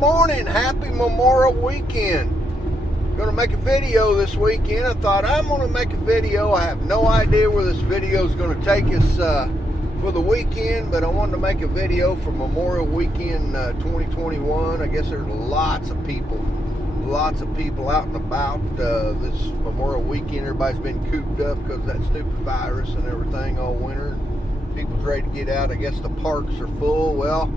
morning. Happy Memorial Weekend. Gonna make a video this weekend. I thought I'm gonna make a video. I have no idea where this video is gonna take us for the weekend, but I wanted to make a video for Memorial Weekend 2021. I guess there's lots of people out and about this Memorial Weekend. Everybody's been cooped up because of that stupid virus and everything all winter. People's ready to get out. I guess the parks are full. Well,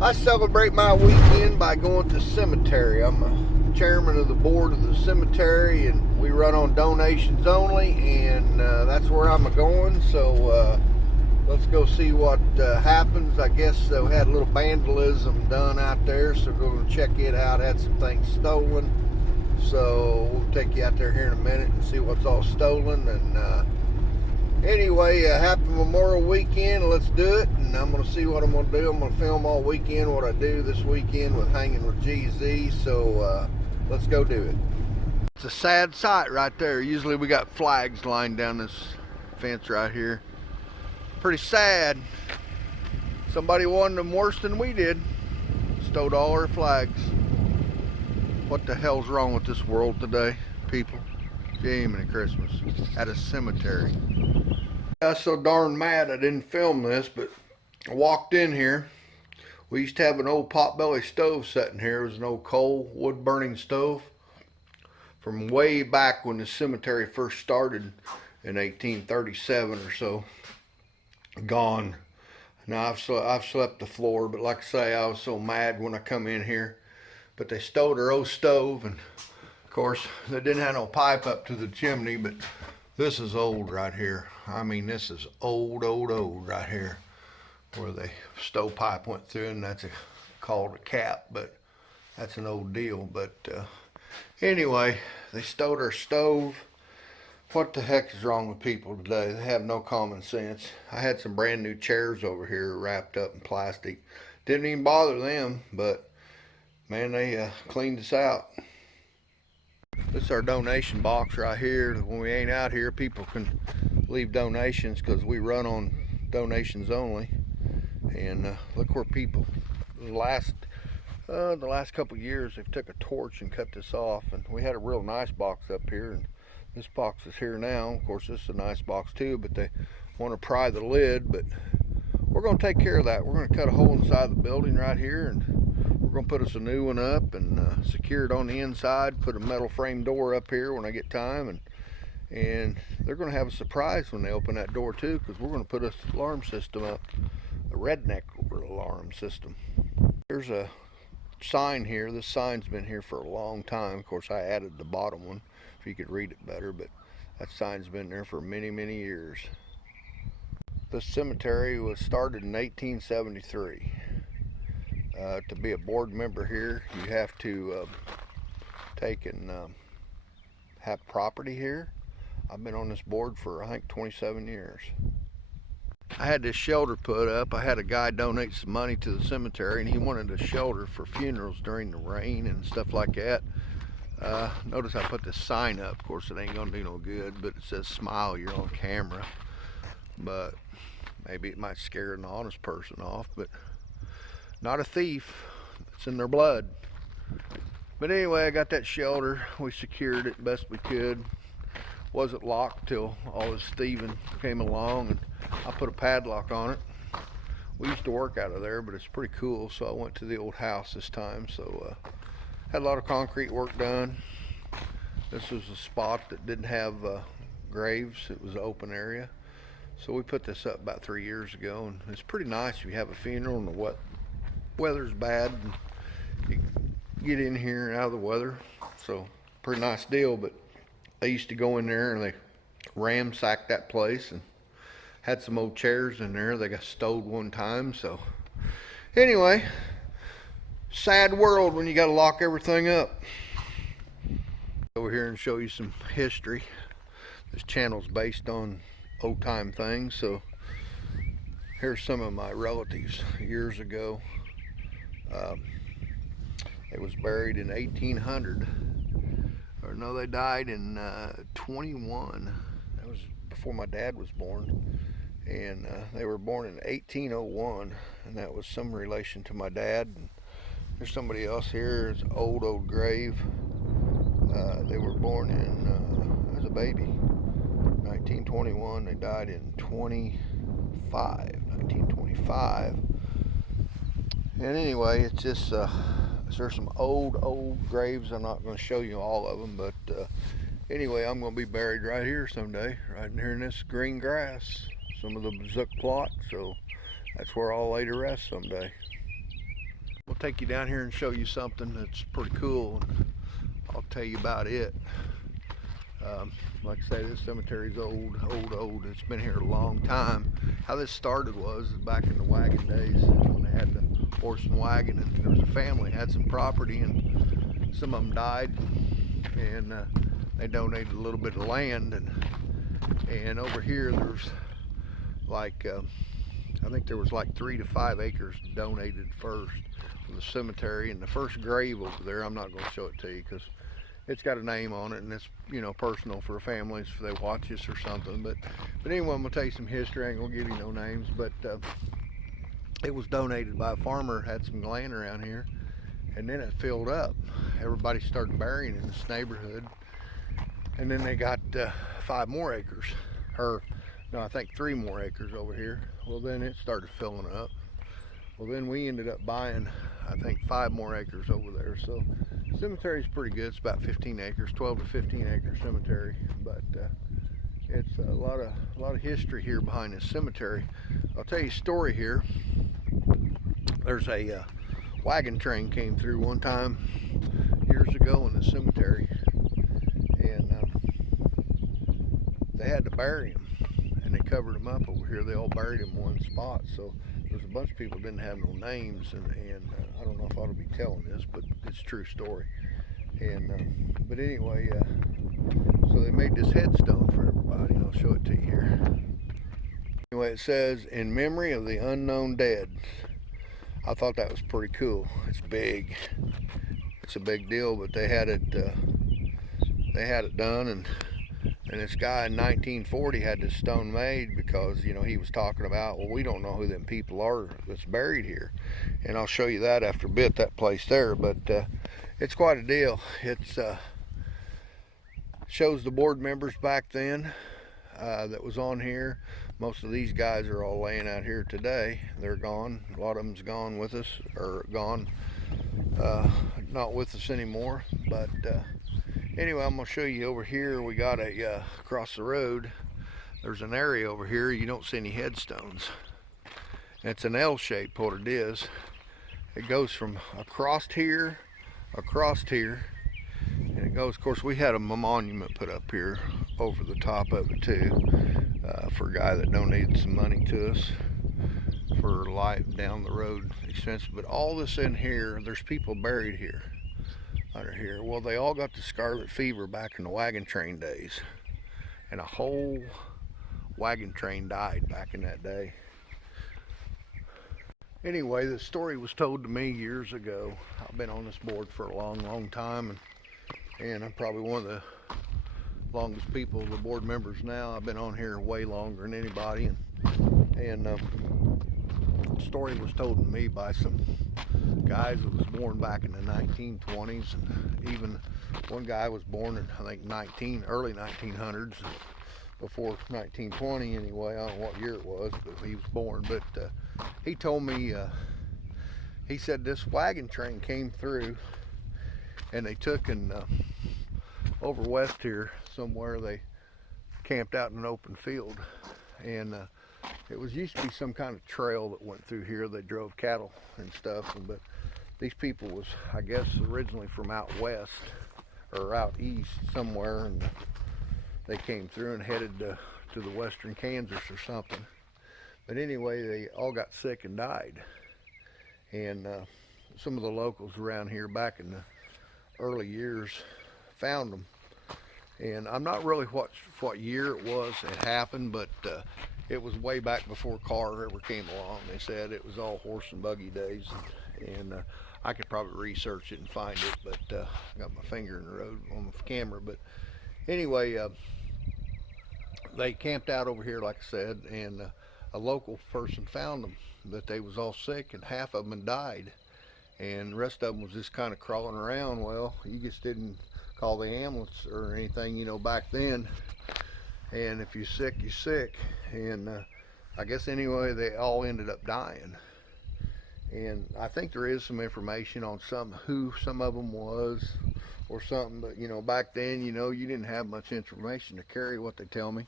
I celebrate my weekend by going to the cemetery. I'm a chairman of the board of the cemetery, and we run on donations only, and that's where I'm going. So let's go see what happens. I guess we had a little vandalism done out there, so we're going to check it out. Had some things stolen, so we'll take you out there here in a minute and see what's all stolen. And anyway, happy Memorial Weekend. Let's do it. And I'm going to see what I'm going to do. I'm going to film all weekend what I do this weekend with Hanging with GZ. So let's go do it. It's a sad sight right there. Usually we got flags lined down this fence right here. Pretty sad. Somebody wanted them worse than we did. Stole all our flags. What the hell's wrong with this world today, people? Jiminy Christmas. At a cemetery. I was so darn mad I didn't film this, but I walked in here. We used to have an old potbelly stove sitting here. It was an old coal wood burning stove from way back when the cemetery first started in 1837 or so. Gone. Now I've slept the floor, but like I say, I was so mad when I come in here. But they stole their old stove, and of course they didn't have no pipe up to the chimney, but this is old right here. I mean, this is old right here, where the stovepipe went through, and that's called a cap, but that's an old deal. But anyway, they stole our stove. What the heck is wrong with people today? They have no common sense. I had some brand new chairs over here wrapped up in plastic. Didn't even bother them, but man, they cleaned us out. This is our donation box right here. When we ain't out here, people can leave donations because we run on donations only. And look where people, the last couple of years, they've took a torch and cut this off. And we had a real nice box up here, and this box is here now. Of course, this is a nice box too, but they want to pry the lid. But we're going to take care of that. We're going to cut a hole inside the building right here, and we're going to put us a new one up and secure it on the inside, put a metal frame door up here when I get time, and they're going to have a surprise when they open that door too, because we're going to put an alarm system up, a redneck alarm system. There's a sign here. This sign's been here for a long time. Of course, I added the bottom one if you could read it better, but that sign's been there for many years. This cemetery was started in 1873. To be a board member here, you have to take and have property here. I've been on this board for, I think, 27 years. I had this shelter put up. I had a guy donate some money to the cemetery, and he wanted a shelter for funerals during the rain and stuff like that. Notice I put this sign up. Of course, it ain't gonna do no good, but it says "Smile, you're on camera." But maybe it might scare an honest person off, but not a thief. It's in their blood. But anyway, I got that shelter. We secured it best we could. Wasn't locked till all this thieving came along, and I put a padlock on it. We used to work out of there, but it's pretty cool, so I went to the old house this time. So had a lot of concrete work done. This was a spot that didn't have graves. It was an open area. So we put this up about 3 years ago, and it's pretty nice if you have a funeral and the weather's bad, and you get in here and out of the weather. So pretty nice deal. But they used to go in there and they ransacked that place and had some old chairs in there. They got stole one time. So anyway, sad world when you got to lock everything up. Over here and show you some history. This channel's based on old time things. So here's some of my relatives years ago. They was buried in 1800. Or no, they died in 21. That was before my dad was born. And they were born in 1801, and that was some relation to my dad. And There's somebody else here. It's an old grave. They were born in, as a baby, 1921. They died in 1925. And anyway, it's just, there's some old graves. I'm not going to show you all of them, but anyway, I'm going to be buried right here someday, right in here in this green grass. Some of the Zook plot, so that's where I'll lay to rest someday. We'll take you down here and show you something that's pretty cool, and I'll tell you about it. Like I say, this cemetery's old. It's been here a long time. How this started was back in the wagon days when they had the horse and wagon, and there was a family had some property, and some of them died, and they donated a little bit of land, and over here there's like I think there was like 3 to 5 acres donated first for the cemetery, and the first grave over there, I'm not going to show it to you because it's got a name on it, and it's, you know, personal for families if they watch this or something. But anyway, I'm gonna tell you some history. I ain't gonna give you no names, but it was donated by a farmer, had some land around here, and then it filled up. Everybody started burying in this neighborhood, and then they got 5 more acres, or no, I think 3 more acres over here. Well, then it started filling up. Well, then we ended up buying, I think, 5 more acres over there. So cemetery's pretty good. It's about 15 acres, 12 to 15 acre cemetery, but it's a lot of history here behind this cemetery. I'll tell you a story here. There's a wagon train came through one time years ago in the cemetery, and they had to bury him, and they covered him up over here. They all buried him in one spot. So there's a bunch of people that didn't have no names, and I don't know if I ought to be telling this, but it's a true story. And but anyway, so they made this headstone for everybody, and I'll show it to you here. Anyway, it says, "In memory of the unknown dead." I thought that was pretty cool. It's big. It's a big deal, but they had it done, and this guy in 1940 had this stone made because, you know, he was talking about, well, we don't know who them people are that's buried here, and I'll show you that after a bit, that place there. But it's quite a deal. It's shows the board members back then that was on here. Most of these guys are all laying out here today. They're gone. A lot of them's gone with us, or gone not with us anymore. But anyway, I'm gonna show you over here. We got a across the road, there's an area over here. You don't see any headstones. It's an L shape. What it is, it goes from across here, and it goes, of course, we had a monument put up here over the top of it too, for a guy that donated some money to us for life down the road expenses. But all this in here, there's people buried here under here. Well, they all got the scarlet fever back in the wagon train days, and a whole wagon train died back in that day. Anyway, the story was told to me years ago. I've been on this board for a long time, and I'm probably one of the longest people, the board members now. I've been on here way longer than anybody, and the story was told to me by some guys that was born back in the 1920s, and even one guy was born in, I think, early 1900s, before 1920 anyway. I don't know what year it was, but he was born. But he told me, he said this wagon train came through, and they took and over west here somewhere, they camped out in an open field, and it was used to be some kind of trail that went through here. They drove cattle and stuff, but these people was, I guess, originally from out west or out east somewhere, and they came through and headed to the western Kansas or something. But anyway, they all got sick and died, and some of the locals around here back in the early years found them. And I'm not really what year it was it happened, but it was way back before car ever came along. They said it was all horse and buggy days, and I could probably research it and find it, but I got my finger in the road on the camera. But anyway, they camped out over here, like I said, and a local person found them, that they was all sick, and half of them had died. and the rest of them was just kind of crawling around. Well, you just didn't call the ambulance or anything, you know, back then. And if you're sick, you're sick. And I guess anyway, they all ended up dying. And I think there is some information on who some of them was or something. But you know, back then, you know, you didn't have much information to carry what they tell me.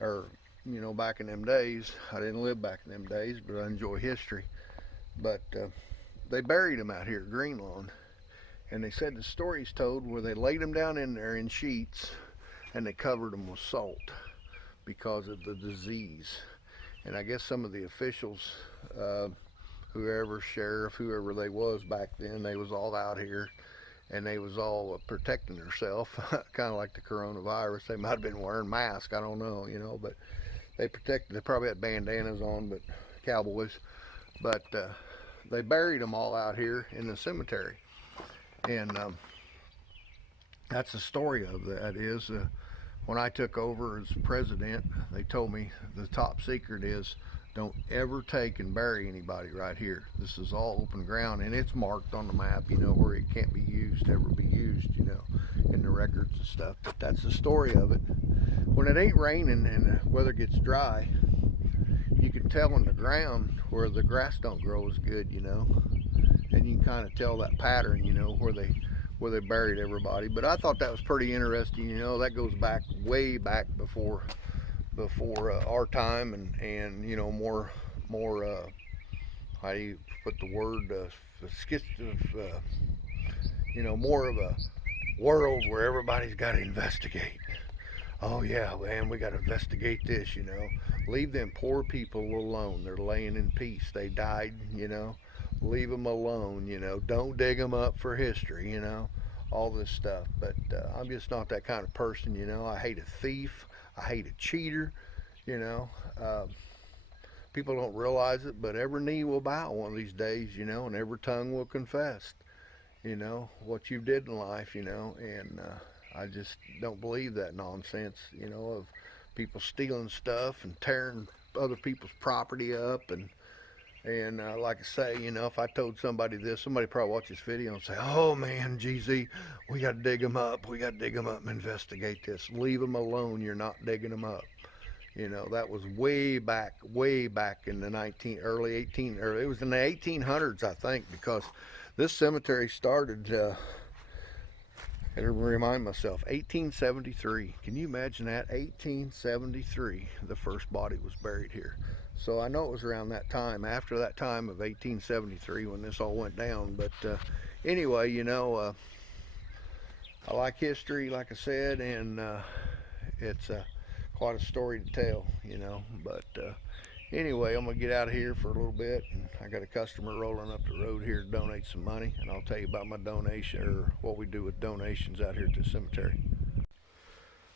Or you know, back in them days, I didn't live back in them days, but I enjoy history. But they buried them out here at Greenlawn, and they said the story's told where they laid them down in there in sheets and they covered them with salt because of the disease. And I guess some of the officials, whoever, sheriff, whoever they was back then, they was all out here and they was all protecting themselves, kind of like the coronavirus. They might have been wearing masks, I don't know, you know, but they protected. They probably had bandanas on, but cowboys. But they buried them all out here in the cemetery, and that's the story of that. Is when I took over as president, they told me the top secret is don't ever take and bury anybody right here. This is all open ground, and it's marked on the map, you know, where it can't be used, ever be used, you know, in the records and stuff. But that's the story of it. When it ain't raining and the weather gets dry, you can tell in the ground where the grass don't grow as good, you know, and you can kind of tell that pattern, you know, where they buried everybody. But I thought that was pretty interesting, you know. That goes back way back before our time, and you know, more how do you put the word, you know, more of a world where everybody's got to investigate. Oh yeah, man, we got to investigate this, you know. Leave them poor people alone. They're laying in peace. They died, you know. Leave them alone, you know. Don't dig them up for history, you know. All this stuff. But I'm just not that kind of person, you know. I hate a thief. I hate a cheater, you know. People don't realize it, but every knee will bow one of these days, you know, and every tongue will confess, you know, what you did in life, you know. And I just don't believe that nonsense, you know, of people stealing stuff and tearing other people's property up. And like I say, you know, if I told somebody this, somebody probably watch this video and say, oh man, GZ, we got to dig them up. We got to dig them up and investigate this. Leave them alone. You're not digging them up. You know, that was way back in the it was in the 1800s, I think, because this cemetery started, I gotta remind myself, 1873. Can you imagine that? 1873, the first body was buried here. So I know it was around that time, after that time of 1873 when this all went down. But anyway, you know, I like history, like I said, and it's quite a story to tell, you know. But anyway, I'm going to get out of here for a little bit. And I got a customer rolling up the road here to donate some money, and I'll tell you about my donation, or what we do with donations out here at the cemetery.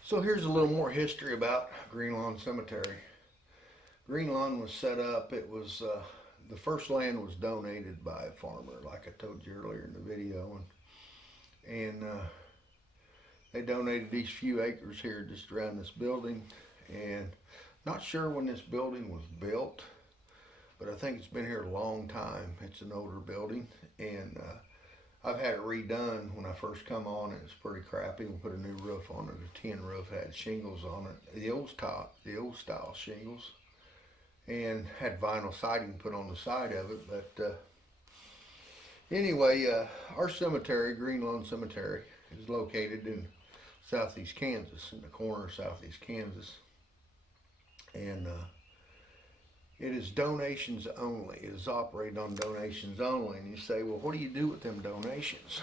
So here's a little more history about Greenlawn Cemetery. Greenlawn was set up, it was, the first land was donated by a farmer, like I told you earlier in the video. And they donated these few acres here just around this building. And not sure when this building was built, but I think it's been here a long time. It's an older building, and I've had it redone. When I first come on, it was pretty crappy. We put a new roof on it, a tin roof, had shingles on it, the old style shingles, and had vinyl siding put on the side of it. But anyway, our cemetery, Greenlawn Cemetery, is located in southeast Kansas, in the corner of southeast Kansas. And it is donations only. It is operated on donations only. And you say, well, what do you do with them donations?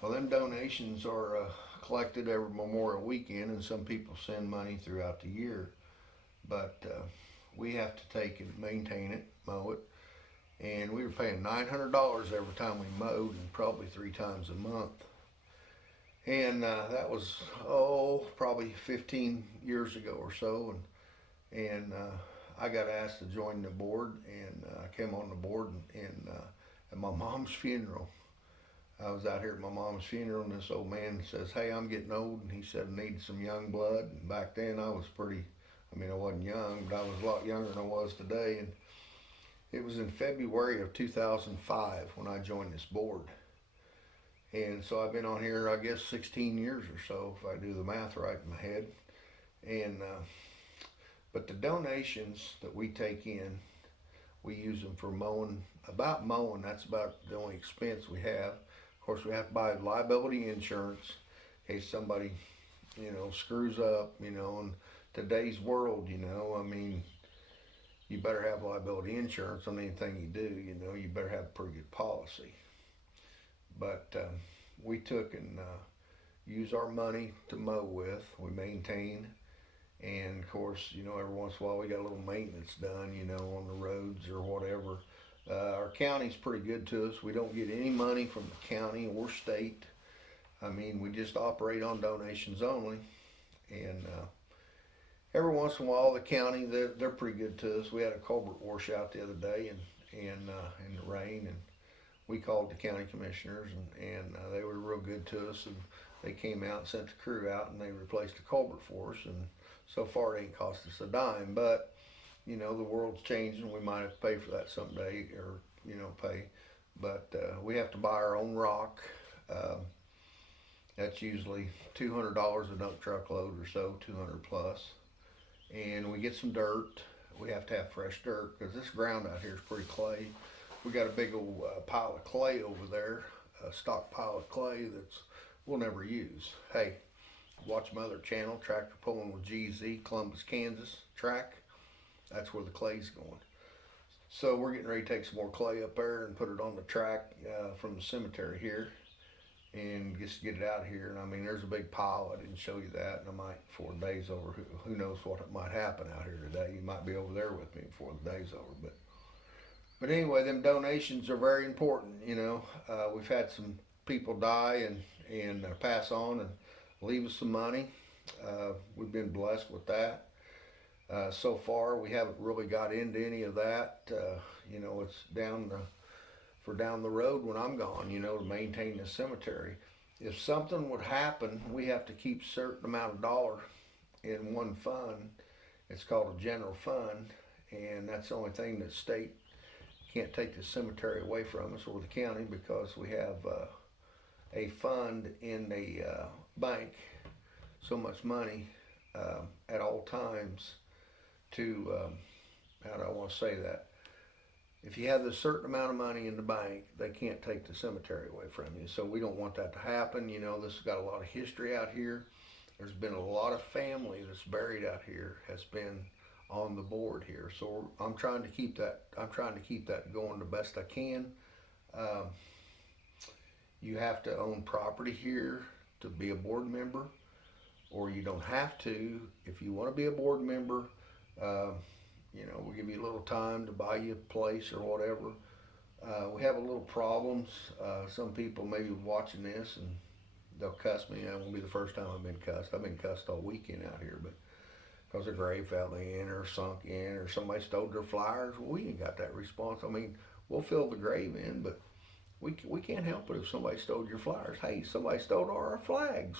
Well, them donations are collected every Memorial weekend, and some people send money throughout the year. But we have to take and maintain it, mow it. And we were paying $900 every time we mowed, and probably 3 times a month. And that was, probably 15 years ago or so. And I got asked to join the board, and I came on the board, and at my mom's funeral, I was out here at my mom's funeral, and this old man says, hey, I'm getting old, and he said I need some young blood. And back then I was I wasn't young, but I was a lot younger than I was today. It was in February of 2005 when I joined this board. And so I've been on here, I guess, 16 years or so, if I do the math right in my head. And but the donations that we take in, we use them for mowing. About mowing, that's about the only expense we have. Of course, we have to buy liability insurance in case somebody, screws up, in today's world, I mean, you better have liability insurance on anything you do, you better have a pretty good policy. But we took and use our money to mow with. We maintain, and of course, every once in a while we got a little maintenance done, on the roads or whatever. Our county's pretty good to us. We don't get any money from the county or state. I mean, we just operate on donations only. And every once in a while, the county, they're pretty good to us. We had a culvert washout the other day in the rain, and we called the county commissioners, and they were real good to us. And they came out and sent the crew out, and they replaced the culvert for us. And so far, it ain't cost us a dime. But the world's changing. We might have to pay for that someday, or pay. But we have to buy our own rock. That's usually $200 a dump truck load or so, 200 plus. And we get some dirt. We have to have fresh dirt because this ground out here is pretty clay. We got a big old pile of clay over there, a stock pile of clay that's we'll never use. Hey, watch my other channel, Tractor Pulling with GZ, Columbus, Kansas track. That's where the clay's going. So we're getting ready to take some more clay up there and put it on the track from the cemetery here, and just get it out here. And I mean, there's a big pile. I didn't show you that, and I might, before the day's over, who knows what might happen out here today. You might be over there with me before the day's over. But anyway, them donations are very important. We've had some people die and pass on and leave us some money. We've been blessed with that. So far, we haven't really got into any of that. It's down the road when I'm gone, to maintain the cemetery. If something would happen, we have to keep a certain amount of dollar in one fund. It's called a general fund, and that's the only thing that state can't take the cemetery away from us, or the county, because we have a fund in the bank, so much money at all times to, how do I want to say that? If you have a certain amount of money in the bank, they can't take the cemetery away from you. So we don't want that to happen. This has got a lot of history out here. There's been a lot of family that's buried out here, has been on the board here. So I'm trying to keep that going the best I can. You have to own property here to be a board member, or you don't have to. If you want to be a board member, we'll give you a little time to buy you a place or whatever. We have a little problems. Some people may be watching this and they'll cuss me. That won't be the first time I've been cussed. I've been cussed all weekend out here, but because a grave fell in or sunk in or somebody stole their flyers, well, we ain't got that response. I mean, we'll fill the grave in, but we can't help it if somebody stole your flyers. Hey, somebody stole our flags,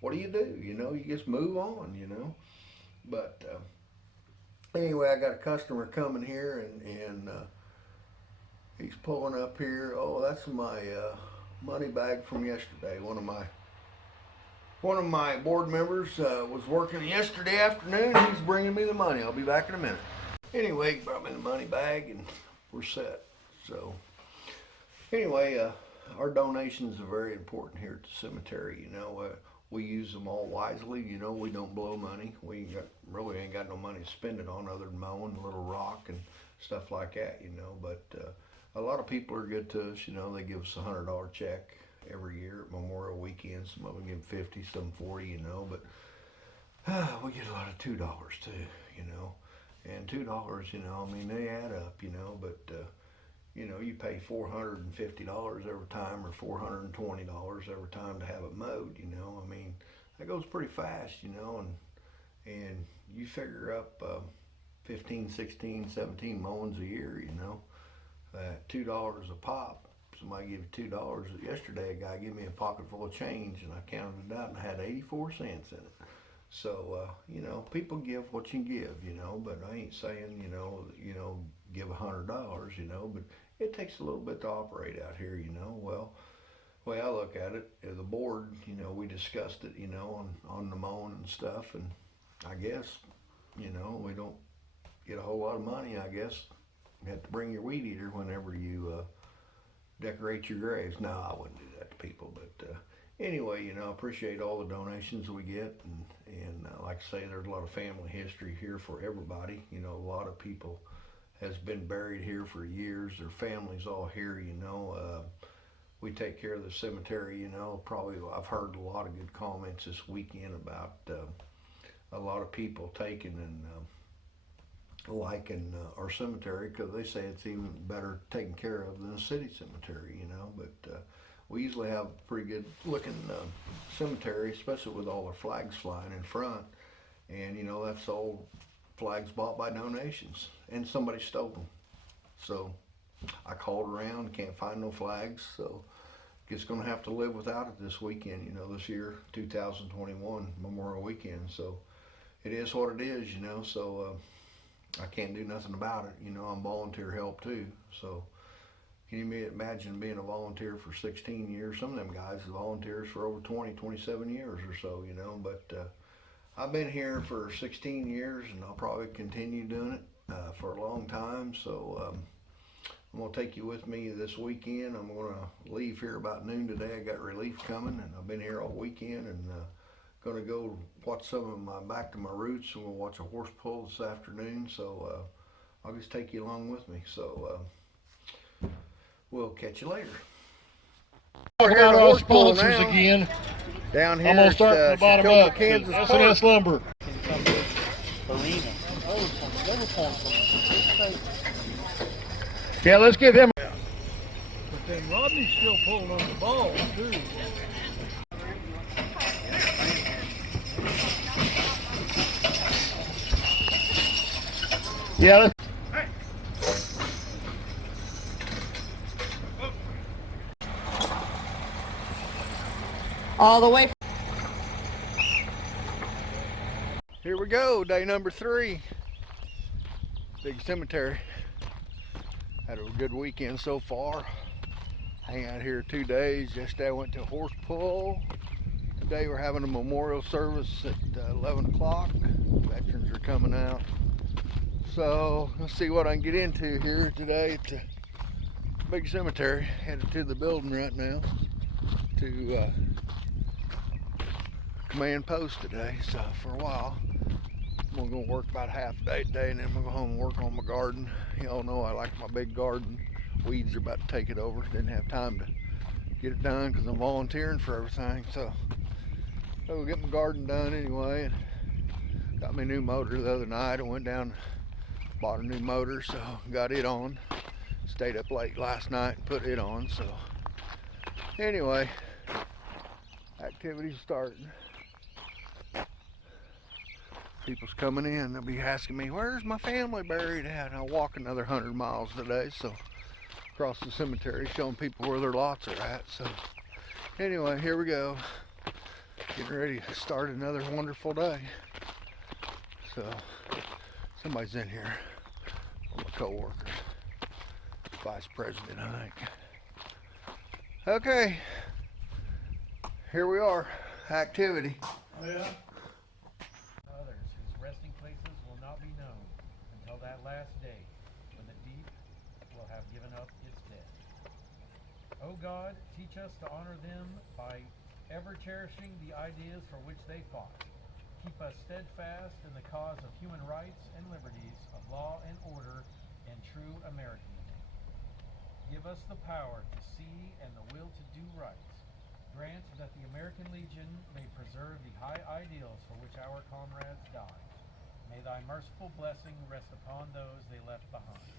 What do? You just move on, But anyway, I got a customer coming here, and he's pulling up here. Oh, that's my money bag from yesterday. One of my board members was working yesterday afternoon. He's bringing me the money. I'll be back in a minute. Anyway, he brought me the money bag, and we're set. So anyway, our donations are very important here at the cemetery. We use them all wisely. We don't blow money. We really ain't got no money to spend it on other than mowing, a little rock and stuff like that. But a lot of people are good to us. They give us a $100 check every year at Memorial Weekend. Some of them give 50, some 40. But we get a lot of $2 too. And $2, I mean, they add up. But you pay $450 every time, or $420 every time to have it mowed. I mean, that goes pretty fast. And you figure up 15, 16, 17 mowings a year. At $2 a pop. Somebody give you $2. Yesterday, a guy gave me a pocket full of change, and I counted it out, and I had 84 cents in it. So, people give what you give, but I ain't saying, give $100, you know, but it takes a little bit to operate out here, you know. Well, the way I look at it, the board, you know, we discussed it, you know, on the mowing and stuff, and I guess, you know, we don't get a whole lot of money, I guess. You have to bring your weed eater whenever you decorate your graves. No, I wouldn't do that to people, but anyway, you know, appreciate all the donations we get, and like I say, there's a lot of family history here for everybody. You know, a lot of people has been buried here for years. Their families all here, you know. We take care of the cemetery, you know. Probably I've heard a lot of good comments this weekend about a lot of people taking and liking our cemetery, because they say it's even better taken care of than a city cemetery, you know. But we usually have a pretty good looking cemetery, especially with all the flags flying in front. And you know, that's all flags bought by donations, and somebody stole them. So I called around, can't find no flags, so just gonna have to live without it this weekend, you know, this year, 2021 Memorial Weekend. So it is what it is, you know. So I can't do nothing about it, you know. I'm volunteer help too. So can you imagine being a volunteer for 16 years? Some of them guys are volunteers for over 20, 27 years or so, you know. But I've been here for 16 years, and I'll probably continue doing it for a long time. So I'm gonna take you with me this weekend. I'm gonna leave here about noon today. I got relief coming, and I've been here all weekend, and gonna go watch some of my back to my roots, and we'll watch a horse pull this afternoon. So I'll just take you along with me. So we'll catch you later. We're here at our sponsors again. Down here I'm gonna start from the bottom up. Kansas S&S Lumber. Yeah, let's give him. But then Rodney's still pulling on the ball too. Yeah, let's. All the way. Here we go, day number 3. Big cemetery. Had a good weekend so far. Hang out here 2 days. Yesterday I went to a horse pull. Today we're having a memorial service at 11 o'clock. Veterans are coming out. So let's see what I can get into here today at the big cemetery. Headed to the building right now to command post today. So for a while I'm gonna work about half a day today, and then I'm gonna go home and work on my garden. Y'all know I like my big garden. Weeds are about to take it over. Didn't have time to get it done because I'm volunteering for everything. So I'll get my garden done anyway. And got me a new motor the other night. I went down, bought a new motor, so got it on. Stayed up late last night and put it on. So anyway, activity's starting. People's coming in. They'll be asking me, where's my family buried at? And I'll walk another 100 miles today, so across the cemetery, showing people where their lots are at. So anyway, here we go. Getting ready to start another wonderful day. So somebody's in here. One of my co-workers. Vice President, I think. Okay. Here we are. Activity. Yeah. Others whose resting places will not be known until that last day when the deep will have given up its dead. O God, teach us to honor them by ever cherishing the ideas for which they fought. Keep us steadfast in the cause of human rights and liberties, of law and order, and true Americanism. Give us the power to see and the will to do right. Grant that the American Legion may preserve the high ideals for which our comrades died. May thy merciful blessing rest upon those they left behind.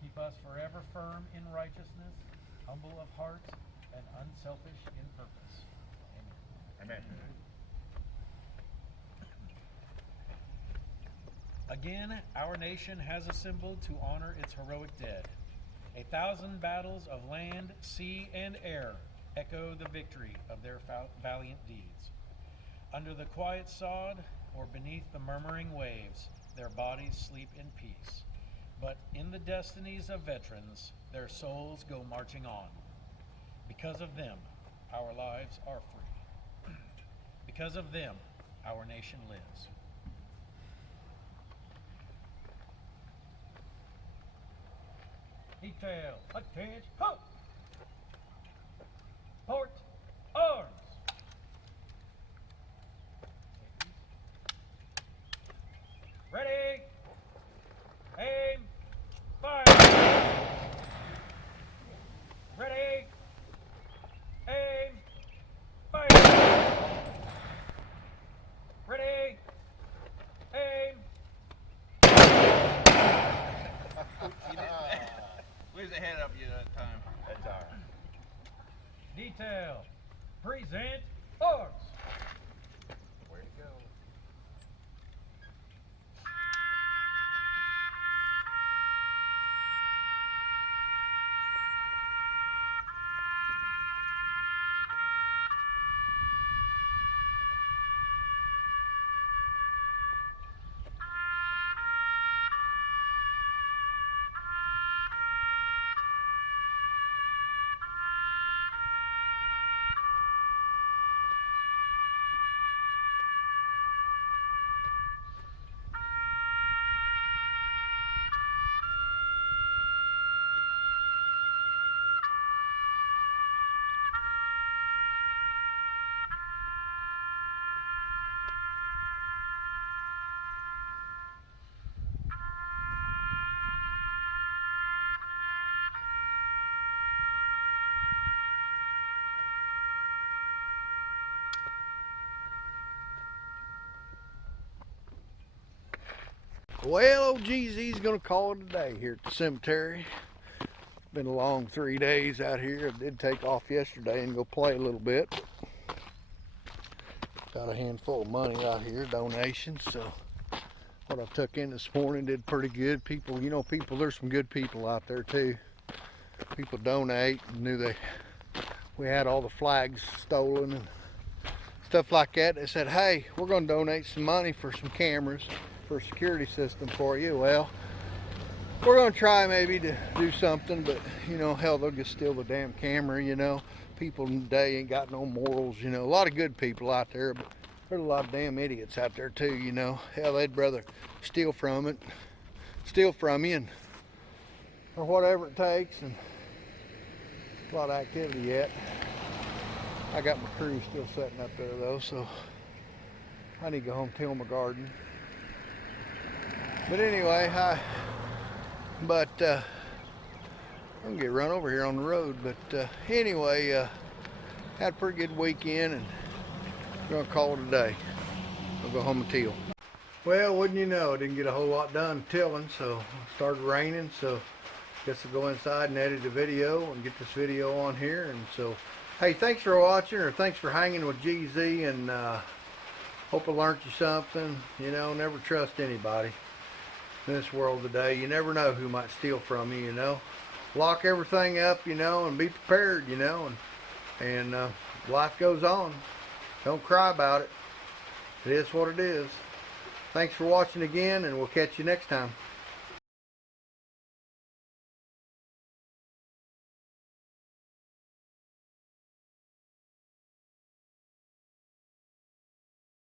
Keep us forever firm in righteousness, humble of heart, and unselfish in purpose. Amen. Again, our nation has assembled to honor its heroic dead. 1,000 battles of land, sea, and air echo the victory of their valiant deeds. Under the quiet sod or beneath the murmuring waves, their bodies sleep in peace. But in the destinies of veterans, their souls go marching on. Because of them, our lives are free. Because of them, our nation lives. Detail, attention, ho! Port, arms! Ready, aim, fire! Ready, aim, fire! Ready, aim. Where's the head up you that time? That's all right. Detail, present, arms! Where'd it go? Well, old GZ's gonna call it a day here at the cemetery. Been a long 3 days out here. I did take off yesterday and go play a little bit. Got a handful of money out here, donations. So what I took in this morning did pretty good. People, you know, there's some good people out there too. People donate and we had all the flags stolen and stuff like that. They said, hey, we're gonna donate some money for some cameras for a security system for you. Well, we're gonna try maybe to do something, but you know, hell, they'll just steal the damn camera, you know. People today ain't got no morals, you know. A lot of good people out there, but there's a lot of damn idiots out there too, you know. Hell, they'd rather steal from you and or whatever it takes, and a lot of activity yet. I got my crew still sitting up there though, so I need to go home till my garden. But anyway, I'm gonna get run over here on the road. But anyway, had a pretty good weekend, and we're gonna call it a day. I'll go home and till. Well, wouldn't you know, I didn't get a whole lot done tilling, so it started raining, so guess I'll go inside and edit a video and get this video on here. And so, hey, thanks for watching, or thanks for hanging with GZ, and hope I learned you something. You know, never trust anybody in this world today. You never know who might steal from you, you know. Lock everything up, you know, and be prepared, you know, and life goes on. Don't cry about it. It is what it is. Thanks for watching again, and we'll catch you next time.